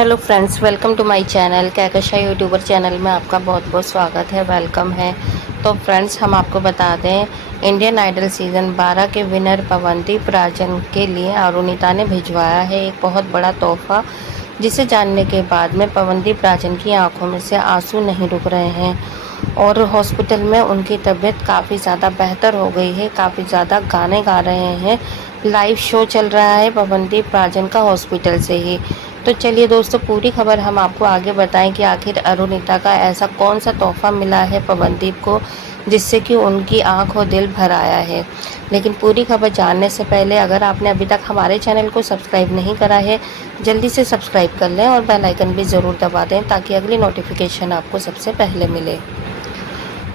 Hello friends, welcome to my channel Kahkasha YouTuber channel में आपका बहुत बहुत स्वागत है, वेलकम है। तो फ्रेंड्स, हम आपको बता दें, इंडियन आइडल सीज़न 12 के विनर पवनदीप राजन के लिए अरुणिता ने भिजवाया है एक बहुत बड़ा तोहफा, जिसे जानने के बाद में पवनदीप राजन की आंखों में से आंसू नहीं रुक रहे हैं और हॉस्पिटल में उनकी तबीयत काफ़ी ज़्यादा बेहतर हो गई है। काफ़ी ज़्यादा गाने गा रहे हैं, लाइव शो चल रहा है पवनदीप राजन का हॉस्पिटल से ही। तो चलिए दोस्तों, पूरी खबर हम आपको आगे बताएं कि आखिर अरुणिता का ऐसा कौन सा तोहफा मिला है पवनदीप को, जिससे कि उनकी आंख और दिल भर आया है। लेकिन पूरी खबर जानने से पहले अगर आपने अभी तक हमारे चैनल को सब्सक्राइब नहीं करा है, जल्दी से सब्सक्राइब कर लें और बेल आइकन भी ज़रूर दबा दें ताकि अगली नोटिफिकेशन आपको सबसे पहले मिले।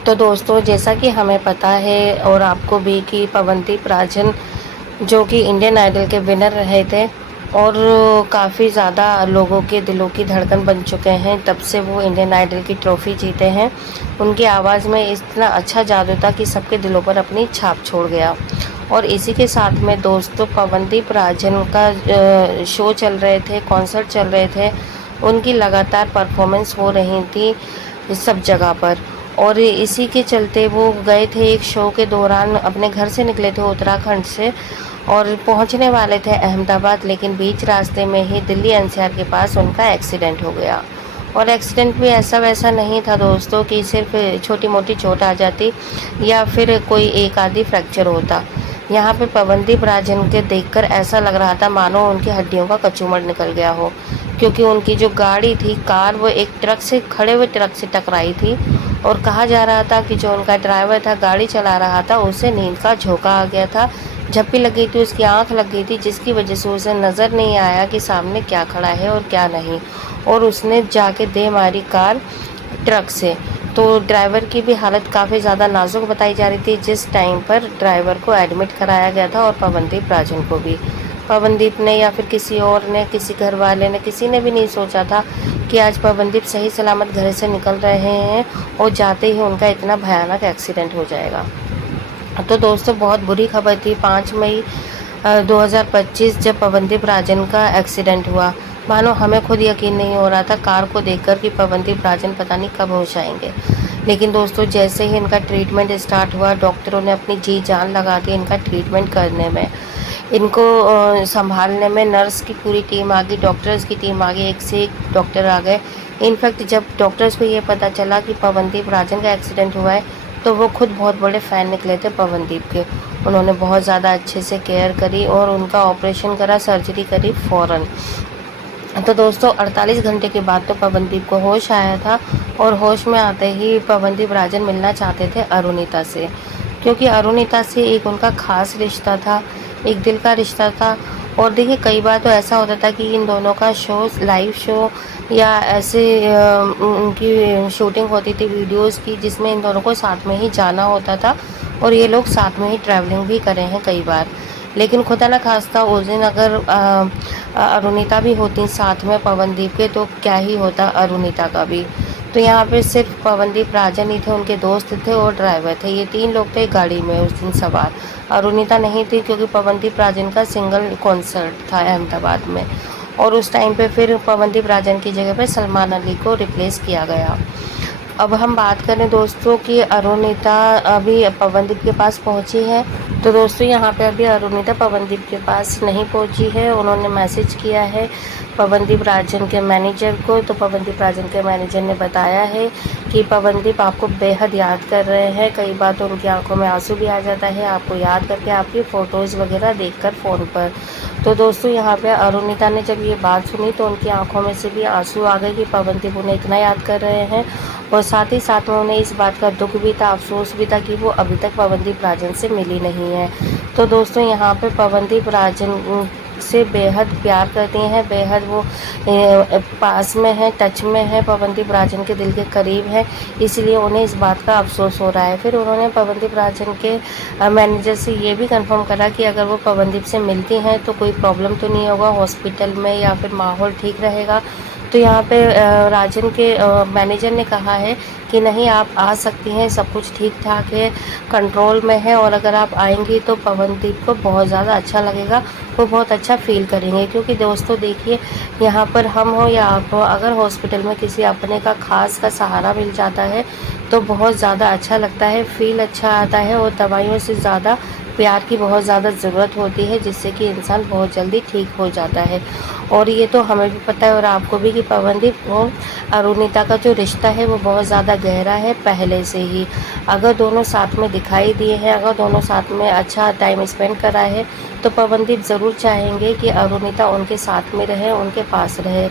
तो दोस्तों, जैसा कि हमें पता है और आपको भी कि पवनदीप राजन जो कि इंडियन आइडल के विनर रहे थे और काफ़ी ज़्यादा लोगों के दिलों की धड़कन बन चुके हैं, तब से वो इंडियन आइडल की ट्रॉफ़ी जीते हैं। उनकी आवाज़ में इतना अच्छा जादू था कि सबके दिलों पर अपनी छाप छोड़ गया। और इसी के साथ में दोस्तों, पवनदीप राजन का शो चल रहे थे, कॉन्सर्ट चल रहे थे, उनकी लगातार परफॉर्मेंस हो रही थी सब जगह पर। और इसी के चलते वो गए थे एक शो के दौरान, अपने घर से निकले थे उत्तराखंड से और पहुंचने वाले थे अहमदाबाद, लेकिन बीच रास्ते में ही दिल्ली एनसीआर के पास उनका एक्सीडेंट हो गया। और एक्सीडेंट भी ऐसा वैसा नहीं था दोस्तों कि सिर्फ छोटी मोटी चोट आ जाती या फिर कोई एक आधी फ्रैक्चर होता। यहाँ पे पवनदीप राजन के देखकर ऐसा लग रहा था मानो उनकी हड्डियों का कचूमर निकल गया हो, क्योंकि उनकी जो गाड़ी थी, कार, वो एक ट्रक से, खड़े हुए ट्रक से टकराई थी। और कहा जा रहा था कि जो उनका ड्राइवर था, गाड़ी चला रहा था, उसे नींद का झोंका आ गया था, झप्पी लग गई थी, उसकी आंख लग गई थी, जिसकी वजह से उसे नज़र नहीं आया कि सामने क्या खड़ा है और क्या नहीं, और उसने जाके दे मारी कार ट्रक से। तो ड्राइवर की भी हालत काफ़ी ज़्यादा नाजुक बताई जा रही थी, जिस टाइम पर ड्राइवर को एडमिट कराया गया था और पवनदीप राजन को भी। पवनदीप ने या फिर किसी और ने, किसी घर वाले ने, किसी ने भी नहीं सोचा था कि आज पवनदीप सही सलामत घर से निकल रहे हैं और जाते ही उनका इतना भयानक एक्सीडेंट हो जाएगा। तो दोस्तों, बहुत बुरी खबर थी 5 मई 2025 जब पवनदीप राजन का एक्सीडेंट हुआ। मानो हमें खुद यकीन नहीं हो रहा था कार को देखकर कि पवनदीप राजन पता नहीं कब होश आएंगे। लेकिन दोस्तों, जैसे ही इनका ट्रीटमेंट स्टार्ट हुआ, डॉक्टरों ने अपनी जी जान लगा दी इनका ट्रीटमेंट करने में, इनको संभालने में। नर्स की पूरी टीम आ गई, डॉक्टर्स की टीम आ गई, एक से एक डॉक्टर आ गए। इनफैक्ट जब डॉक्टर्स को ये पता चला कि पवनदीप राजन का एक्सीडेंट हुआ है, तो वो खुद बहुत बड़े फ़ैन निकले थे पवनदीप के। उन्होंने बहुत ज़्यादा अच्छे से केयर करी और उनका ऑपरेशन करा, सर्जरी करी फ़ौरन। तो दोस्तों, 48 घंटे के बाद तो पवनदीप को होश आया था और होश में आते ही पवनदीप राजन मिलना चाहते थे अरुणिता से, क्योंकि अरुणिता से एक उनका ख़ास रिश्ता था, एक दिल का रिश्ता था। और देखिए, कई बार तो ऐसा होता था कि इन दोनों का शो, लाइव शो या ऐसे उनकी शूटिंग होती थी वीडियोस की, जिसमें इन दोनों को साथ में ही जाना होता था और ये लोग साथ में ही ट्रैवलिंग भी करे हैं कई बार। लेकिन खुदा न खास्ता उस दिन अगर अरुणिता भी होती साथ में पवनदीप के, तो क्या ही होता अरुणिता का भी। तो यहाँ पे सिर्फ पवनदीप राजन ही थे, उनके दोस्त थे और ड्राइवर थे, ये 3 लोग थे गाड़ी में उस दिन सवार। अरुणिता नहीं थी, क्योंकि पवनदीप राजन का सिंगल कॉन्सर्ट था अहमदाबाद में और उस टाइम पे फिर पवनदीप राजन की जगह पे सलमान अली को रिप्लेस किया गया। अब हम बात करें दोस्तों कि अरुणिता अभी पवनदीप के पास पहुंची है, तो दोस्तों यहाँ पे अभी अरुणिता पवनदीप के पास नहीं पहुंची है। उन्होंने मैसेज किया है पवनदीप राजन के मैनेजर को, तो पवनदीप राजन के मैनेजर ने बताया है कि पवनदीप आपको बेहद याद कर रहे हैं। कई बार तो उनकी आंखों में आंसू भी आ जाता है आपको याद करके, आपकी फ़ोटोज़ वगैरह देखकर फ़ोन पर। तो दोस्तों, यहाँ पे अरुणिता ने जब ये बात सुनी तो उनकी आंखों में से भी आंसू आ गए कि पवनदीप उन्हें इतना याद कर रहे हैं। और साथ ही साथ में उन्हें इस बात का दुख भी था, अफसोस भी था कि वो अभी तक पवनदीप राजन से मिली नहीं है। तो दोस्तों, यहाँ पे पवनदीप राजन से बेहद प्यार करती हैं, बेहद वो पास में है, टच में है, पवनदीप राजन के दिल के करीब है, इसलिए उन्हें इस बात का अफसोस हो रहा है। फिर उन्होंने पवनदीप राजन के मैनेजर से ये भी कंफर्म करा कि अगर वो पवनदीप से मिलती हैं तो कोई प्रॉब्लम तो नहीं होगा हॉस्पिटल में, या फिर माहौल ठीक रहेगा। तो यहाँ पे राजन के मैनेजर ने कहा है कि नहीं, आप आ सकती हैं, सब कुछ ठीक ठाक है, कंट्रोल में है, और अगर आप आएंगी तो पवनदीप को बहुत ज़्यादा अच्छा लगेगा, वो बहुत अच्छा फील करेंगे। क्योंकि दोस्तों देखिए, यहाँ पर हम हो या आप हो, अगर हॉस्पिटल में किसी अपने का खास का सहारा मिल जाता है तो बहुत ज़्यादा अच्छा लगता है, फील अच्छा आता है, और दवाइयों से ज़्यादा प्यार की बहुत ज़्यादा ज़रूरत होती है, जिससे कि इंसान बहुत जल्दी ठीक हो जाता है। और ये तो हमें भी पता है और आपको भी कि पवनदीप और अरुणिता का जो रिश्ता है वो बहुत ज़्यादा गहरा है पहले से ही। अगर दोनों साथ में दिखाई दिए हैं, अगर दोनों साथ में अच्छा टाइम स्पेंड करा है, तो पवनदीप ज़रूर चाहेंगे कि अरुणिता उनके साथ में रहे, उनके पास रहे।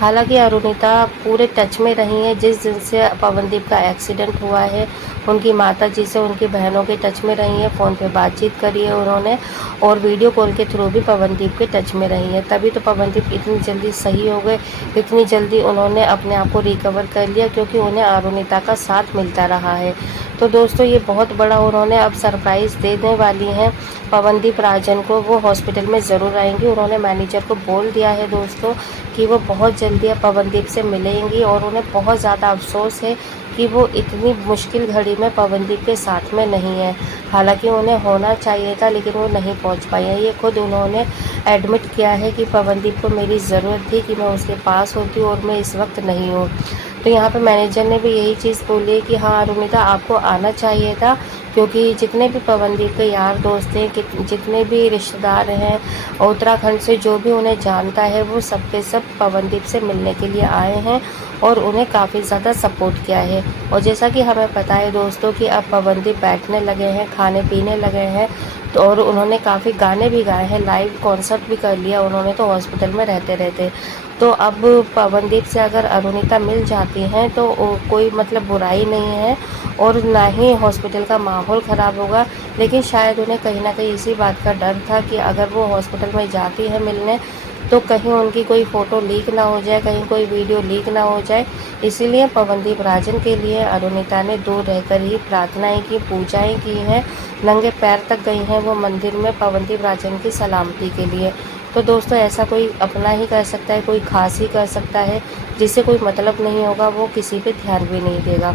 हालांकि अरुणिता पूरे टच में रही है जिस दिन से पवनदीप का एक्सीडेंट हुआ है, उनकी माता जी से, उनकी बहनों के टच में रही है, फ़ोन पे बातचीत करी है उन्होंने, और वीडियो कॉल के थ्रू भी पवनदीप के टच में रही है। तभी तो पवनदीप इतनी जल्दी सही हो गए, इतनी जल्दी उन्होंने अपने आप को रिकवर कर लिया, क्योंकि उन्हें अरुणिता का साथ मिलता रहा है। तो दोस्तों ये बहुत बड़ा उन्होंने अब सरप्राइज़ देने वाली हैं पवनदीप राजन को। वो हॉस्पिटल में ज़रूर आएंगी, उन्होंने मैनेजर को बोल दिया है दोस्तों कि वो बहुत जल्दी अब पवनदीप से मिलेंगी, और उन्हें बहुत ज़्यादा अफसोस है कि वो इतनी मुश्किल घड़ी में पवनदीप के साथ में नहीं है। हालांकि उन्हें होना चाहिए था, लेकिन वो नहीं पहुंच पाई है। ये खुद उन्होंने एडमिट किया है कि पवनदीप को मेरी ज़रूरत थी कि मैं उसके पास होती और मैं इस वक्त नहीं हूँ। तो यहाँ पे मैनेजर ने भी यही चीज़ बोली है कि हाँ अरुणिता, आपको आना चाहिए था, क्योंकि जितने भी पवनदीप के यार दोस्त हैं, जितने भी रिश्तेदार हैं उत्तराखंड से, जो भी उन्हें जानता है, वो सब के सब पवनदीप से मिलने के लिए आए हैं और उन्हें काफ़ी ज़्यादा सपोर्ट किया है। और जैसा कि हमें पता है दोस्तों कि अब पवनदीप बैठने लगे हैं, खाने पीने लगे हैं, तो और उन्होंने काफ़ी गाने भी गाए हैं, लाइव कॉन्सर्ट भी कर लिया उन्होंने तो हॉस्पिटल में रहते रहते। तो अब पवनदीप से अगर अरुणिता मिल जाती हैं तो कोई मतलब बुराई नहीं है, और ना ही हॉस्पिटल का माहौल ख़राब होगा। लेकिन शायद उन्हें कहीं ना कहीं इसी बात का डर था कि अगर वो हॉस्पिटल में जाती है मिलने, तो कहीं उनकी कोई फ़ोटो लीक ना हो जाए, कहीं कोई वीडियो लीक ना हो जाए। इसीलिए पवनदीप राजन के लिए अरुणिता ने दूर रहकर ही प्रार्थनाएं की, पूजाएं की हैं, नंगे पैर तक गई हैं वो मंदिर में पवनदीप राजन की सलामती के लिए। तो दोस्तों ऐसा कोई अपना ही कर सकता है, कोई खास ही कर सकता है, जिससे कोई मतलब नहीं होगा, वो किसी पे ध्यान भी नहीं देगा।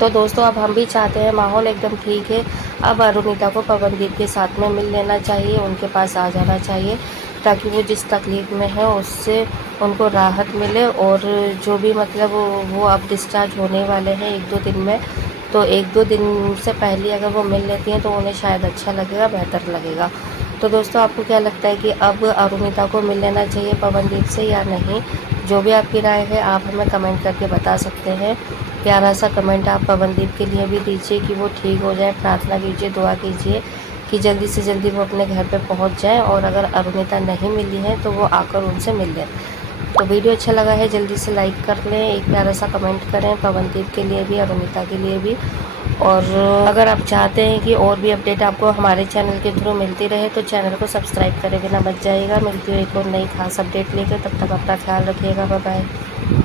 तो दोस्तों अब हम भी चाहते हैं, माहौल एकदम ठीक है, अब अरुणिता को पवनदीप के साथ में मिल लेना चाहिए, उनके पास आ जाना चाहिए, ताकि वो जिस तकलीफ़ में है उससे उनको राहत मिले। और जो भी मतलब वो अब डिस्चार्ज होने वाले हैं 1-2 दिन में, तो 1-2 दिन से पहले अगर वो मिल लेती हैं तो उन्हें शायद अच्छा लगेगा, बेहतर लगेगा। तो दोस्तों आपको क्या लगता है कि अब अरुणिता को मिल लेना चाहिए पवनदीप से या नहीं? जो भी आपकी राय है आप हमें कमेंट करके बता सकते हैं। प्यारा सा कमेंट आप पवनदीप के लिए भी दीजिए कि वो ठीक हो जाए, प्रार्थना कीजिए, दुआ कीजिए कि जल्दी से जल्दी वो अपने घर पे पहुंच जाए, और अगर अरुणिता नहीं मिली है तो वो आकर उनसे मिल लें। तो वीडियो अच्छा लगा है जल्दी से लाइक कर लें, एक प्यारा सा कमेंट करें पवनदीप के लिए भी, अरुणिता के लिए भी। और अगर आप चाहते हैं कि और भी अपडेट आपको हमारे चैनल के थ्रू मिलती रहे, तो चैनल को सब्सक्राइब करे बिना मत जाइएगा। मिलती हूँ एक और नई खास अपडेट लेकर, तब तक अपना ख्याल रखिएगा। Bye bye.